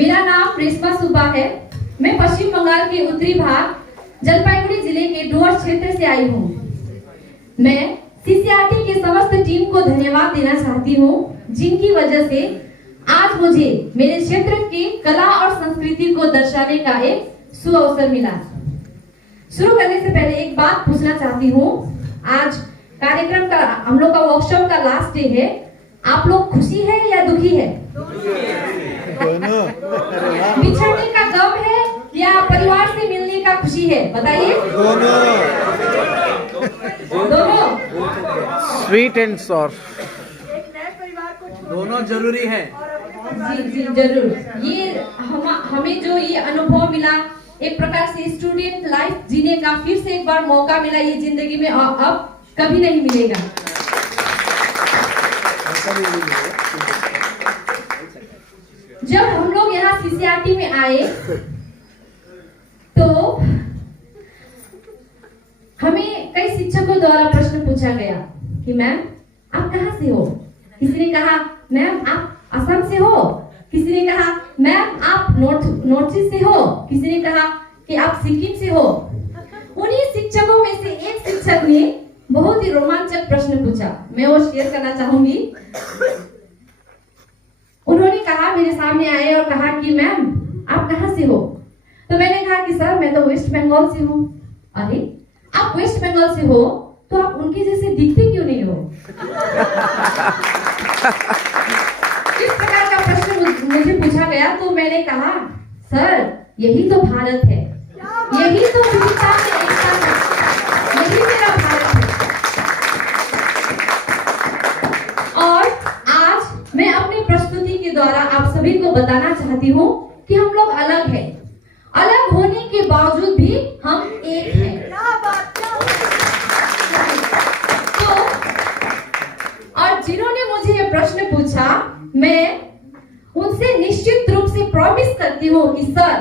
मेरा नाम रेशमा सुब्बा है। मैं पश्चिम बंगाल के उत्तरी भाग जलपाईगुड़ी जिले के डुवर्स क्षेत्र से आई हूँ। मैं सीसीआरटी के समस्त टीम को धन्यवाद देना चाहती हूँ, जिनकी वजह से आज मुझे मेरे क्षेत्र की कला और संस्कृति को दर्शाने का एक सुअवसर मिला। शुरू करने से पहले एक बात पूछना चाहती हूँ। आज कार्यक्रम का हम लोग का वर्कशॉप का लास्ट डे है। आप लोग खुशी है या दुखी है? बिछड़ने का गम है या परिवार से मिलने का खुशी है? बताइए। दोनों। स्वीट एंड सॉर दोनों जरूरी है। जी जी जरूर। ये हमें जो ये अनुभव मिला, एक प्रकार से स्टूडेंट लाइफ जीने का फिर से एक बार मौका मिला, ये जिंदगी में अब कभी नहीं मिलेगा। जब हम लोग यहाँ सीसीआरटी में आए तो हमें कई शिक्षकों द्वारा प्रश्न पूछा गया कि मैम आप कहाँ से हो? किसी ने कहा मैम आप असम से हो, किसी ने कहा मैम आप नॉर्थ ईस्ट से हो, किसी ने कहा कि आप सिक्किम से हो। उन्हीं शिक्षकों में से एक शिक्षक ने बहुत ही रोमांचक प्रश्न पूछा, मैं वो शेयर करना चाहूंगी। उन्होंने कहा, मेरे सामने आए और कहा कि मैम आप कहाँ से हो? तो मैंने कहा कि सर मैं तो वेस्ट बंगाल से हूँ। अरे आप वेस्ट बंगाल से हो तो आप उनके जैसे दिखते क्यों नहीं हो? इस प्रकार का प्रश्न मुझे पूछा गया तो मैंने कहा सर यही तो भारत है, यही तो विविधता में एकता है, यही मेरा भारत है। और आज मैं अपनी प्रस्तुति के द्वारा आप सभी को बताना चाहती हूँ कि हम लोग अलग हैं। अलग होने के बावजूद भी हम एक हैं। तो और जिन्होंने मुझे ये प्रश्न पूछा, मैं उनसे निश्चित रूप से प्रॉमिस करती हूँ कि सर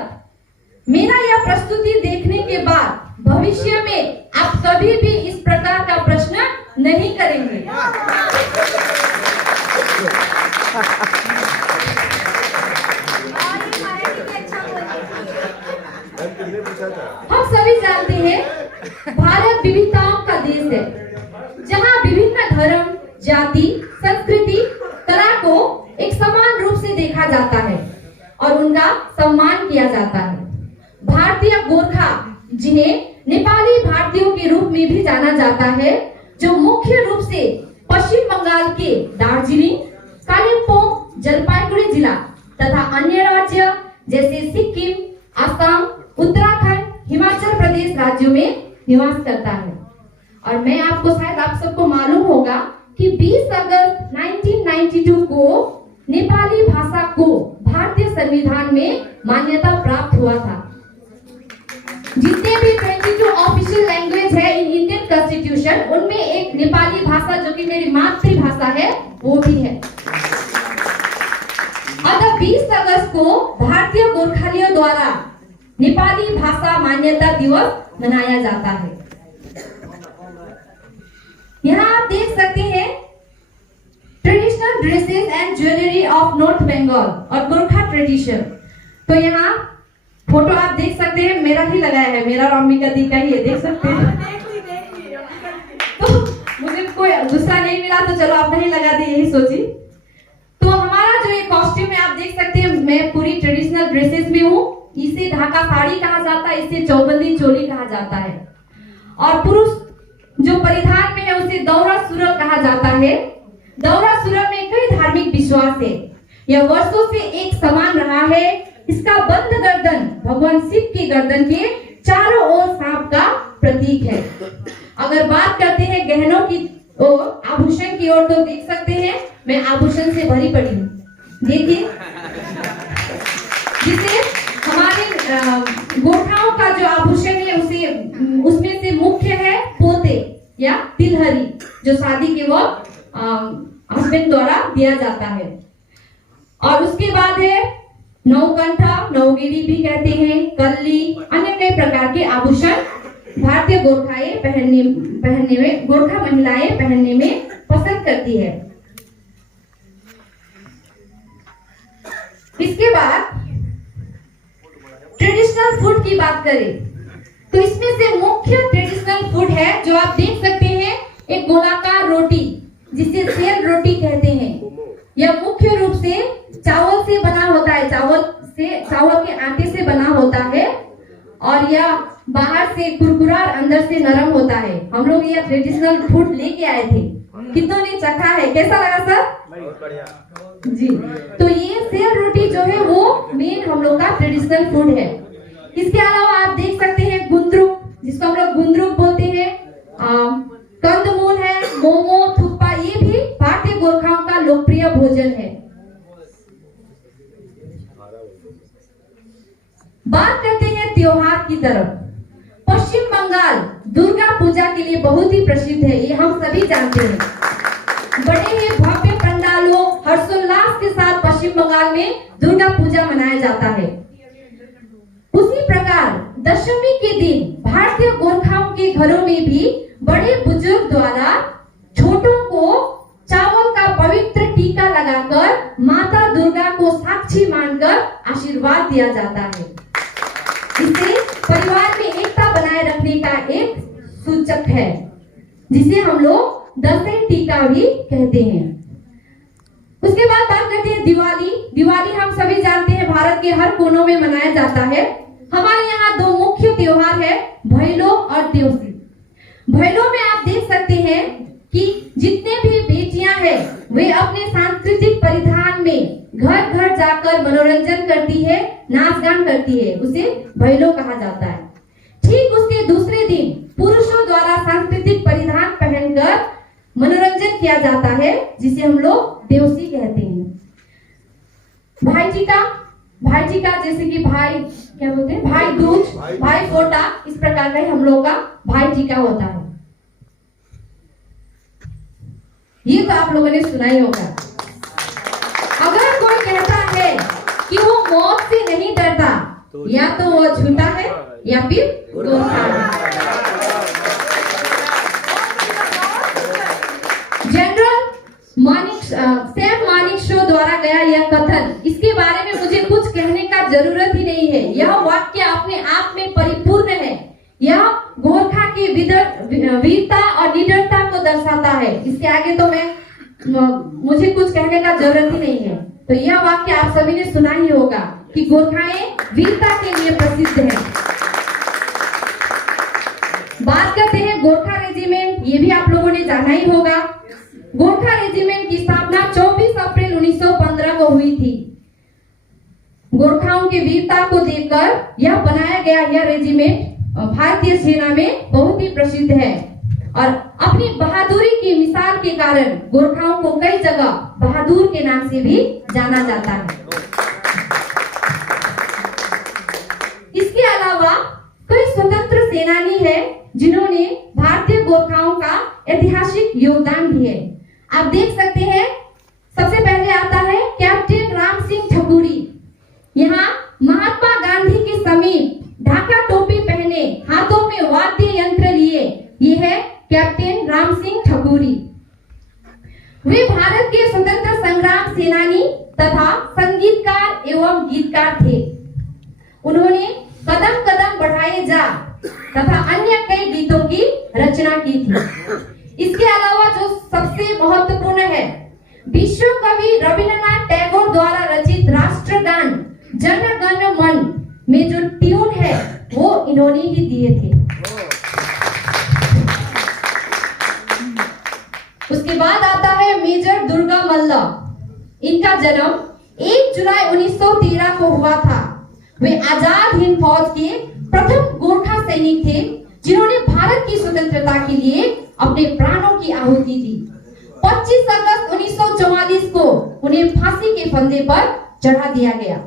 मेरा यह प्रस्तुति देखने के बाद भविष्य में आप कभी भी इस प्रकार का प्रश्न नहीं करेंगे। हम सभी जानते हैं भारत विविधताओं का देश है, जहां विभिन्न धर्म, जाति, संस्कृति, कला को एक समान रूप से देखा जाता है और उनका सम्मान किया जाता है। भारतीय गोरखा, जिन्हें नेपाली भारतीयों के रूप में भी जाना जाता है, जो मुख्य रूप से पश्चिम बंगाल के दार्जिलिंग, कालिम्पोंग, जलपाईगुड़ी जिला तथा अन्य राज्य जैसे सिक्किम, असम, उत्तराखंड, हिमाचल प्रदेश राज्यों में निवास करता है। और मैं आपको शायद आप सबको मालूम होगा कि 20 अगस्त 1992 को नेपाली भाषा को भारतीय संविधान में मान्यता प्राप्त हुआ था। जितने भी 22 ऑफिशियल लैंग्वेज है इन इंडियन कॉन्स्टिट्यूशन, उनमें एक नेपाली भाषा जो कि मेरी मातृभाषा है वो भी है। अतः 20 अगस्त को भारतीय गोरखालियों द्वारा नेपाली भाषा मान्यता दिवस मनाया जाता है। यहाँ आप देख सकते हैं traditional dresses and jewellery of north Bengal और गोरखा ट्रेडिशन। तो यहाँ फोटो आप देख सकते हैं, मेरा ही लगाया है, मेरा और अम्बिका दी का ही है, देख सकते हैं। तो मुझे कोई दूसरा नहीं मिला तो चलो आपने ही लगा दी, यही सोची। तो हमारा जो ये कॉस्ट्यूम है आप देख सकते हैं, मैं पूरी ट्रेडिशनल ड्रेसेस में हूँ। इसे ढाका साड़ी कहा जाता है, इसे चौबंदी चोली कहा जाता है। और पुरुष जो परिधान में है उसे दौरा सुरल कहा जाता है। दौरा सुरल में कई धार्मिक विश्वास है। यह वर्षों से एक समान रहा है। इसका बंद गर्दन भगवान शिव की गर्दन के चारों ओर सांप का प्रतीक है। अगर बात करते हैं गहनों की और आभूषण की ओर, तो देख सकते हैं मैं आभूषण से भरी पड़ी हूँ। देखिए, जिसे हमारे गोरखाओं का जो आभूषण है उसमें से मुख्य है पोते या तिलहरी, जो शादी के वक्त हस्बैंड द्वारा दिया जाता है। और उसके बाद है नौकंठा, नौगिरी भी कहते हैं, कल्ली, अन्य कई प्रकार के आभूषण भारतीय गोरखाएं पहनने में गोरखा महिलाएं पहनने में पसंद करती है। इसके बाद की बात करें तो इसमें से मुख्य ट्रेडिशनल फूड है जो आप देख सकते हैं, एक गोलाकार रोटी जिसे सेल रोटी कहते हैं। यह मुख्य रूप से चावल से बना होता है, चावल के आटे से बना होता है और यह बाहर से कुरकुरा और अंदर से नरम होता है। हम लोग यह ट्रेडिशनल फूड लेके आए थे, कितनों ने चखा है, कैसा लगा सर? बहुत बढ़िया जी। तो ये सेल रोटी जो है वो मेन हम लोग का ट्रेडिशनल फूड है। इसके अलावा आप देख सकते हैं गुंद्रुक, जिसको हम लोग गुंद्रुक बोलते हैं, कंदमूल है, मोमो, थुप्पा, ये भी भारतीय गोरखाओं का लोकप्रिय भोजन है। बात करते हैं त्योहार की तरफ। पश्चिम बंगाल दुर्गा पूजा के लिए बहुत ही प्रसिद्ध है, ये हम सभी जानते हैं। बड़े ही भव्य पंडालों, हर्षोल्लास के साथ पश्चिम बंगाल में दुर्गा पूजा मनाया जाता है। उसी प्रकार दशमी के दिन भारतीय गोरखाओं के घरों में भी बड़े बुजुर्ग द्वारा छोटों को चावल का पवित्र टीका लगाकर माता दुर्गा को साक्षी मानकर आशीर्वाद दिया जाता है। इसे परिवार में एकता बनाए रखने का एक सूचक है, जिसे हम लोग दशहरा टीका भी कहते हैं। उसके बाद बात करते हैं दिवाली। दिवाली हम सभी जानते हैं भारत के हर कोनों में मनाया जाता है। हमारे यहाँ दो मुख्य त्योहार है, भैलो और देवसी। भैलो में आप देख सकते हैं कि जितने भी बेटियां हैं वे अपने सांस्कृतिक परिधान में घर घर जाकर मनोरंजन करती है, नाच गान करती है, उसे भैलो कहा जाता है। ठीक उसके दूसरे दिन पुरुषों द्वारा सांस्कृतिक परिधान पहनकर मनोरंजन किया जाता है, जिसे हम लोग देवसी कहते हैं। भाई टीका जैसे कि भाई क्या बोलते हैं, भाई दूज, भाई फोटा, इस प्रकार का हम लोग का भाई टीका होता है। ये तो आप लोगों ने सुना ही होगा। अगर कोई कहता है कि वो मौत से नहीं डरता, या तो वो झूठा है या फिर गोरखा है। जनरल सैम मानिक शो द्वारा गया यह कथन, इसके बारे में मुझे कुछ कहने का जरूरत ही नहीं है। यह वाक्य अपने आप में परिपूर्ण है। यह गोरखा की वीरता और निडरता को दर्शाता है। इसके आगे तो मुझे कुछ कहने का जरूरत ही नहीं है। तो यह वाक्य आप सभी ने सुना ही होगा कि गोरखाएं वीरता के लिए प्रसिद्ध हैं। बात करते हैं गोरखा रेजिमेंट, ये भी आप लोगों ने जाना ही होगा। गोरखा रेजिमेंट की स्थापना 24 अप्रैल 1915 को हुई थी। गोरखाओं की वीरता को देखकर यह बनाया गया यह रेजिमेंट भारतीय सेना में बहुत ही प्रसिद्ध है और अपनी बहादुरी की मिसाल के कारण गोरखाओं को कई जगह बहादुर के नाम से भी जाना जाता है। इसके अलावा कई स्वतंत्र सेनानी है जिन्होंने भारतीय गोरखाओं का ऐतिहासिक योगदान दिया है। आप देख सकते हैं, सबसे पहले आता है कैप्टन राम सिंह ठकुरी। यहाँ महात्मा गांधी के समीप ढाका टोपी पहने, हाथों में वाद्य यंत्र लिए, ये है कैप्टन राम सिंह ठकुरी। वे भारत के स्वतंत्र संग्राम सेनानी तथा संगीतकार एवं गीतकार थे। उन्होंने कदम कदम बढ़ाए जा तथा अन्य कई गीतों की रचना की थी। इसके अलावा जो सबसे महत्वपूर्ण है, विश्व कवि रविन्द्रनाथ टैगोर द्वारा रचित राष्ट्रगान जन गण मन में जो ट्यून है वो इन्होंने ही दिए थे। उसके बाद आता है मेजर दुर्गा मल्ल। इनका जन्म 1 जुलाई 1913 को हुआ था। वे आजाद हिंद फौज के प्रथम गोरखा सैनिक थे जिन्होंने भारत की स्वतंत्रता के लिए अपने प्राणों की आहुति दी। 25 अगस्त 1944 को उन्हें फांसी के फंदे पर चढ़ा दिया गया।